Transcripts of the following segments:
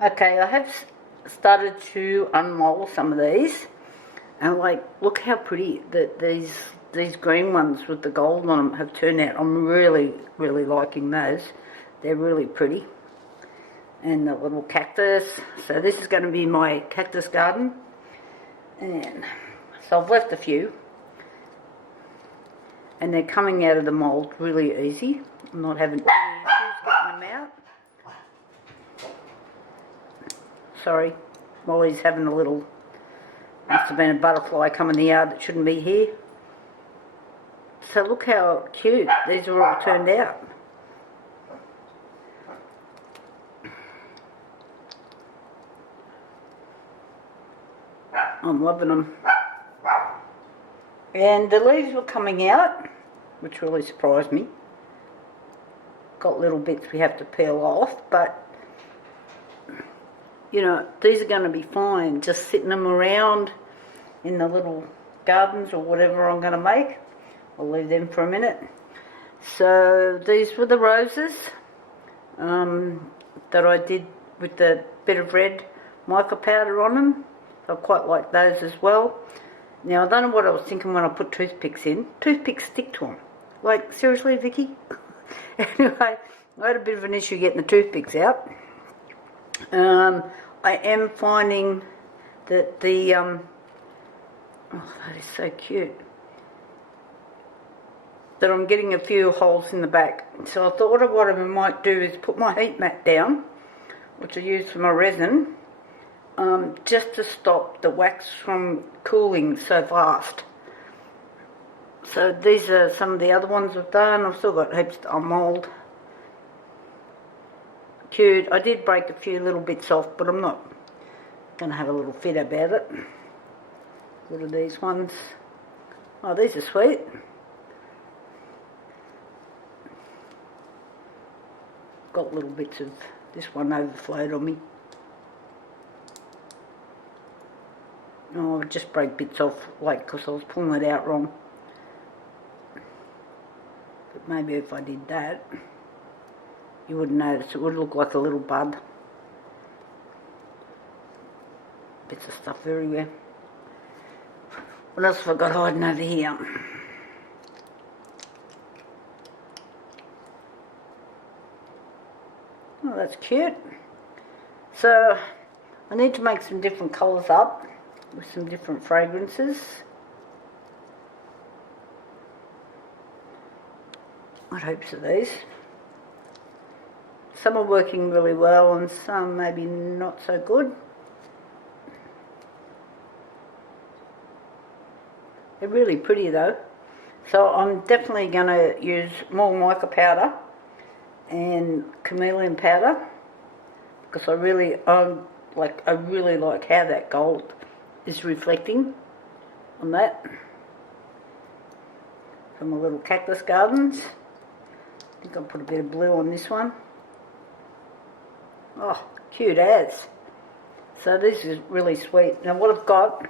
Okay, I have started to unmold some of these, and like, look how pretty that these green ones with the gold on them have turned out. I'm really liking those. They're really pretty. And the little cactus. So this is going to be my cactus garden, and so I've left a few, and they're coming out of the mould really easy. I'm not having any issues getting them out. Sorry, Molly's having a little, must have been a butterfly come in the yard that shouldn't be here. So look how cute these are all turned out. I'm loving them. And the leaves were coming out, which really surprised me. Got little bits we have to peel off, but you know, these are going to be fine, just sitting them around in the little gardens or whatever I'm going to make. I'll leave them for a minute. So these were the roses that I did with the bit of red mica powder on them. I quite like those as well. Now, I don't know what I was thinking when I put toothpicks in. Toothpicks stick to them. Like, seriously, Vicky? Anyway, I had a bit of an issue getting the toothpicks out. I am finding that the, oh, that is so cute, that I'm getting a few holes in the back. So I thought what I might do is put my heat mat down, which I use for my resin, just to stop the wax from cooling so fast. So these are some of the other ones I've done. I've still got heaps to unmold. Cute. I did break a few little bits off, but I'm not going to have a little fit about it. What are these ones? Oh, these are sweet. Got little bits of this one overflowed on me. Oh, I would just break bits off, like, because I was pulling it out wrong. But maybe if I did that, you wouldn't notice. It would look like a little bud. Bits of stuff everywhere. What else have I got hiding over here? Oh, that's cute. So, I need to make some different colours up with some different fragrances. I'd hope so, these. Some are working really well and some maybe not so good. They're really pretty though. So I'm definitely going to use more mica powder and chameleon powder, because I really like how that gold is reflecting on that from the little cactus gardens. I think I'll put a bit of blue on this one. Oh, cute as. So this is really sweet. Now what I've got,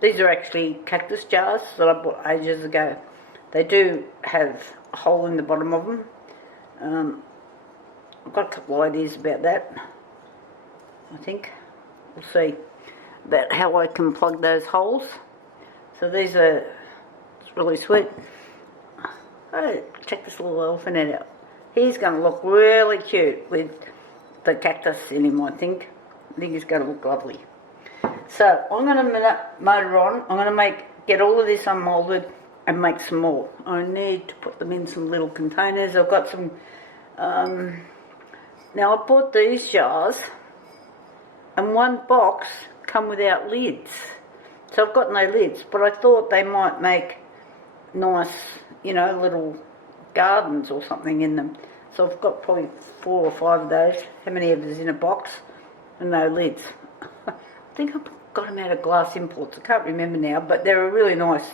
these are actually cactus jars that I bought ages ago. They do have a hole in the bottom of them. I've got a couple of ideas about that, I think. We'll see about how I can plug those holes. So these are, it's really sweet. Oh, check this little elephant out. He's going to look really cute with the cactus in him, I think. I think he's going to look lovely. So I'm going to motor on. I'm going to get all of this unmolded and make some more. I need to put them in some little containers. I've got some, now I bought these jars, and one box come without lids. So I've got no lids, but I thought they might make nice, you know, little gardens or something in them. So I've got probably 4 or 5 of those. How many of those in a box? And no lids. I think I've got them out of Glass Imports. I can't remember now, but they're a really nice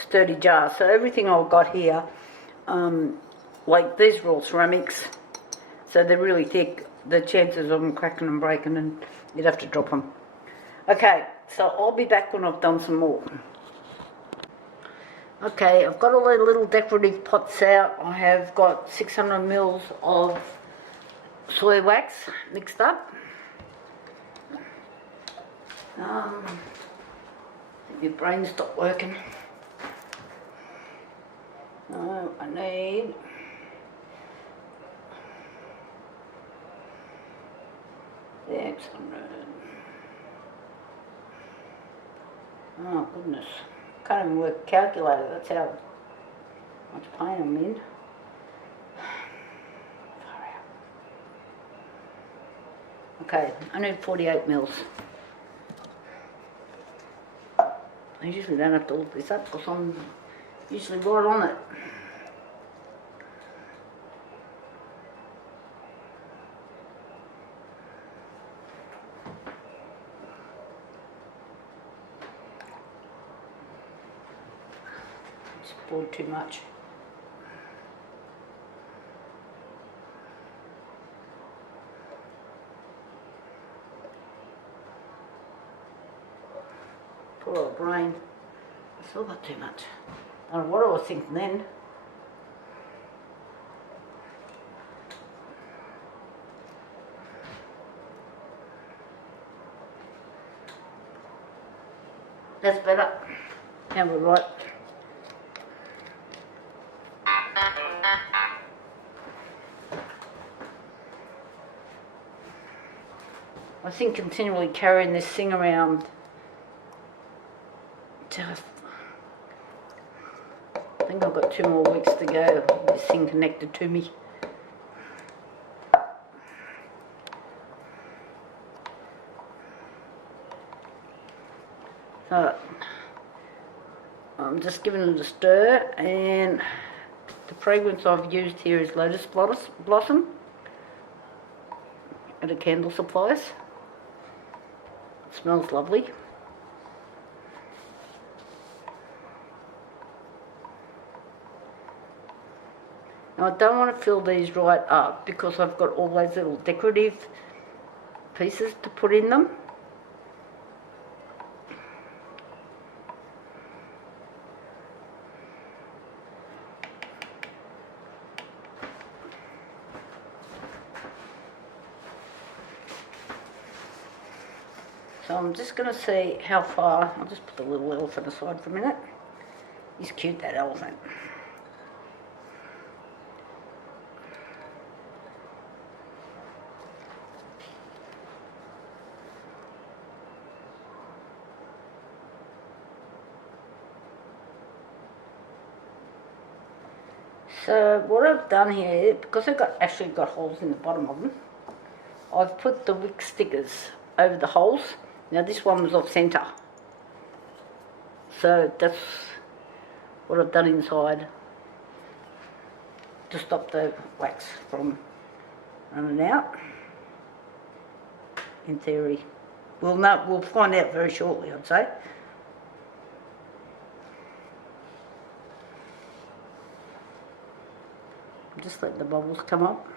sturdy jar. So everything I've got here, like these are all ceramics, so they're really thick. The chances of them cracking and breaking, and you'd have to drop them. Okay, so I'll be back when I've done some more. Okay, I've got all the little decorative pots out. I have got 600 mils of soy wax mixed up. Your brain stopped working. No, I need 600. Oh goodness, can't even work a calculator, that's how much pain I'm in. Okay, I need 48 mils. I usually don't have to look this up because I'm usually right on it. Just poured too much. Poor old brain. I still got too much. I don't know what I was thinking then. That's better. Now we're right. I think continually carrying this thing around I think I've got 2 more weeks to go with this thing connected to me. So I'm just giving it a stir, and the fragrance I've used here is lotus blossom at a candle supplies. It smells lovely. Now I don't want to fill these right up because I've got all those little decorative pieces to put in them. So I'm just going to see how far. I'll just put the little elephant aside for a minute. He's cute, that elephant. So what I've done here, because I've actually got holes in the bottom of them, I've put the wick stickers over the holes. Now this one was off centre, so that's what I've done inside to stop the wax from running out. In theory, we'll find out very shortly, I'd say. Just let the bubbles come up.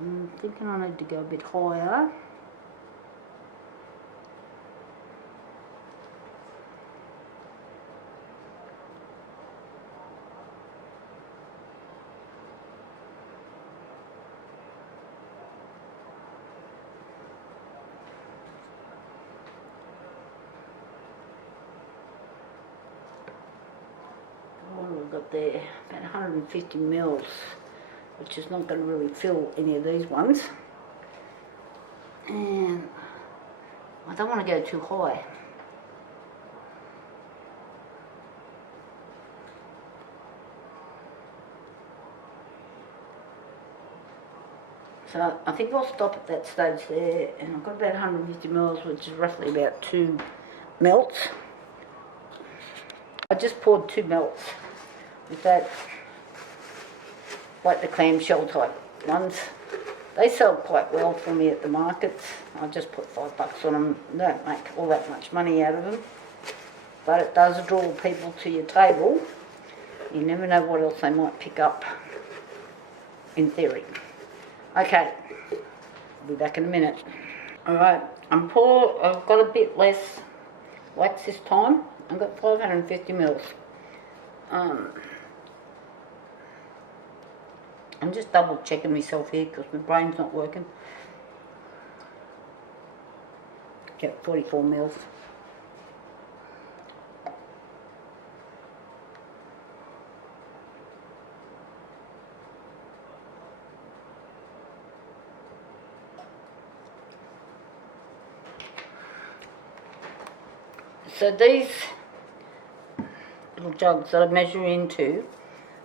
I'm thinking I need to go a bit higher. What have we got there? About 150 mils, which is not going to really fill any of these ones. And I don't want to go too high. So I think I'll stop at that stage there, and I've got about 150 mils, which is roughly about 2 melts. I just poured 2 melts with that, like the clamshell type ones. They sell quite well for me at the markets. I just put $5 on them. Don't make all that much money out of them, but it does draw people to your table. You never know what else they might pick up, in theory. Okay, I'll be back in a minute. Alright, I've got a bit less wax this time. I've got 550 mils. I'm just double checking myself here because my brain's not working. Get 44 mils. So these little jugs that I measure into,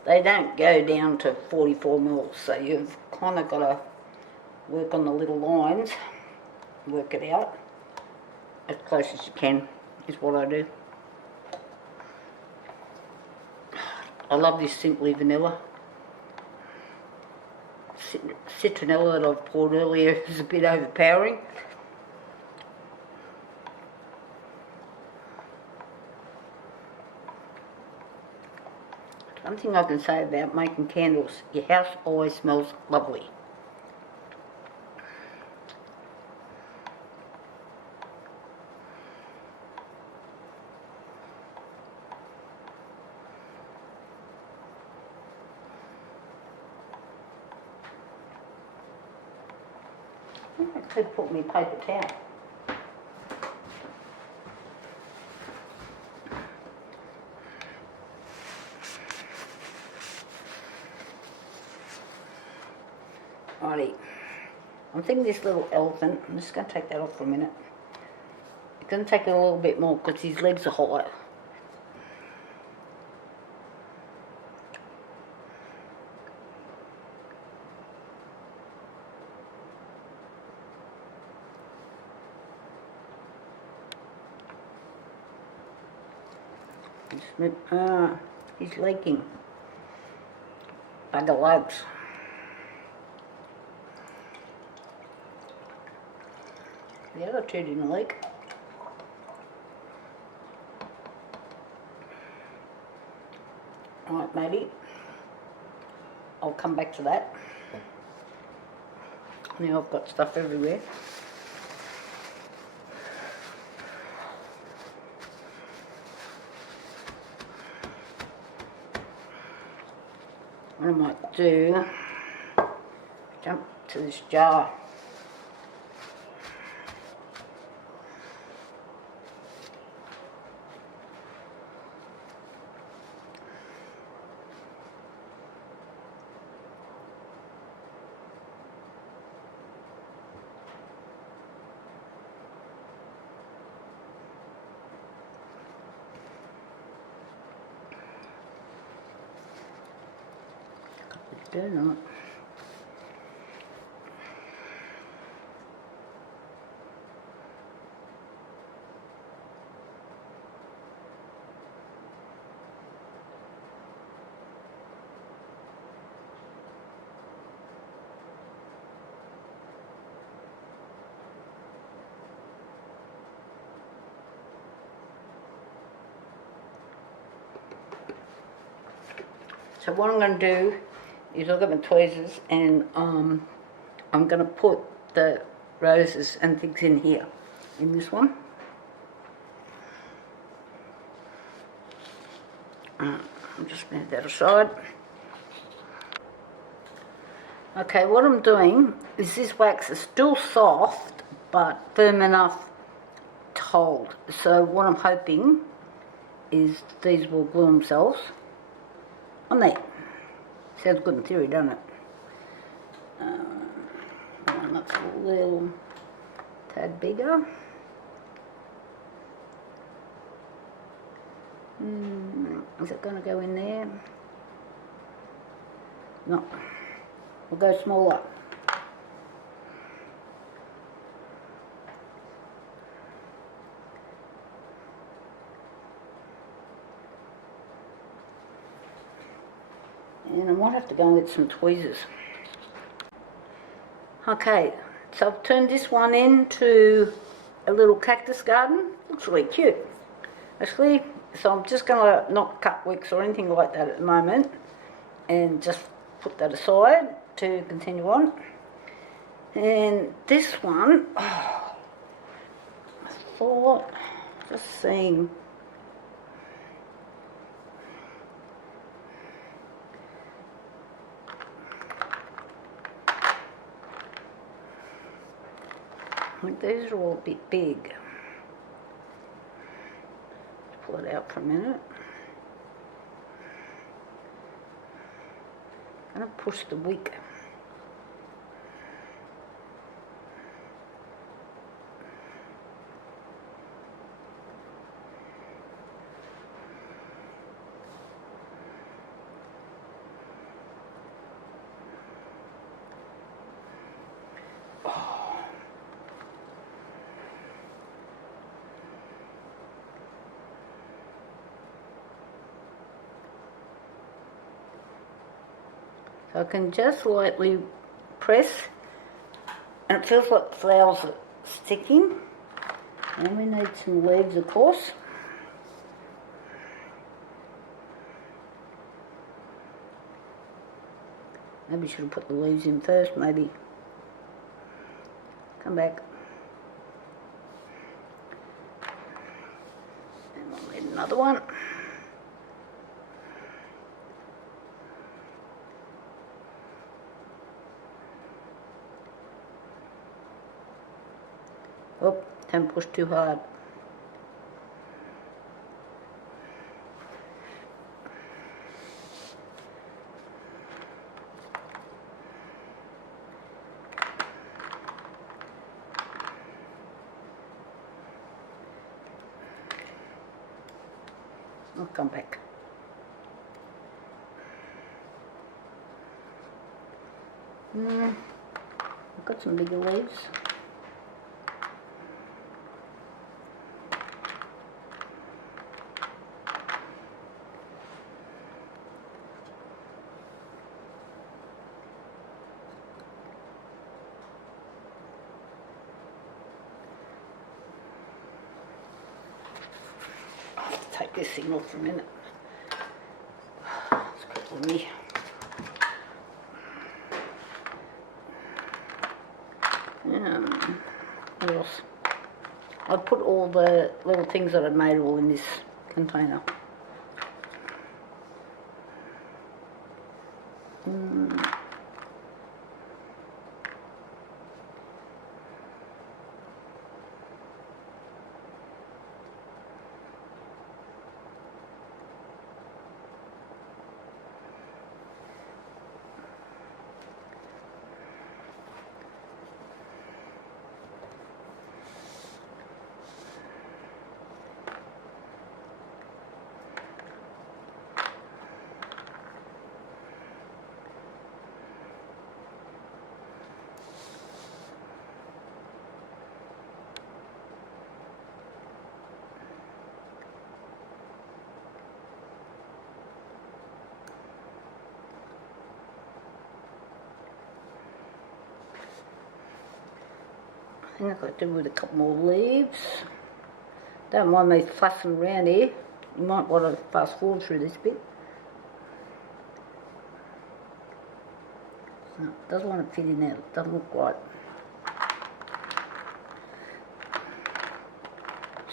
they don't go down to 44 mils, so you've kind of got to work on the little lines, work it out as close as you can, is what I do. I love this Simply Vanilla. Citronella that I've poured earlier is a bit overpowering. One thing I can say about making candles, your house always smells lovely. I could put me paper towel. Righty, I'm thinking this little elephant, I'm just going to take that off for a minute. It's going to take it a little bit more because his legs are high. He's leaking. Bugger lugs. The other two didn't leak. Alright, matey. I'll come back to that. Now I've got stuff everywhere. What I might do, jump to this jar. Do not. So what I'm going to do is I've got my tweezers and I'm going to put the roses and things in here, in this one. I'll just move that aside. Okay, what I'm doing is this wax is still soft but firm enough to hold. So what I'm hoping is these will glue themselves on there. Sounds good in theory, doesn't it? One that's a little tad bigger. Is it going to go in there? No. We'll go smaller. And I might have to go and get some tweezers. Okay, so I've turned this one into a little cactus garden. Looks really cute, actually. So I'm just going to not cut wicks or anything like that at the moment, and just put that aside to continue on. And this one, oh, I thought, just seeing, think these are all a bit big. Pull it out for a minute. I'm going to push the wick. So I can just lightly press, and it feels like the flowers are sticking. And we need some leaves, of course. Maybe I should have put the leaves in first, maybe. Come back. And we'll need another one. Oh, don't push too hard. I'll come back. I've got some bigger leaves. Take this thing off for a minute. It's quick with me. What else? I put all the little things that I made all in this container. I think I've got to do with a couple more leaves. Don't mind me fussing around here. You might want to fast forward through this bit. So it doesn't want to fit in there, it doesn't look right.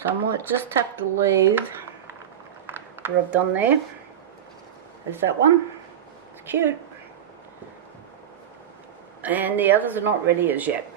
So I might just have to leave what I've done there. There's that one. It's cute. And the others are not ready as yet.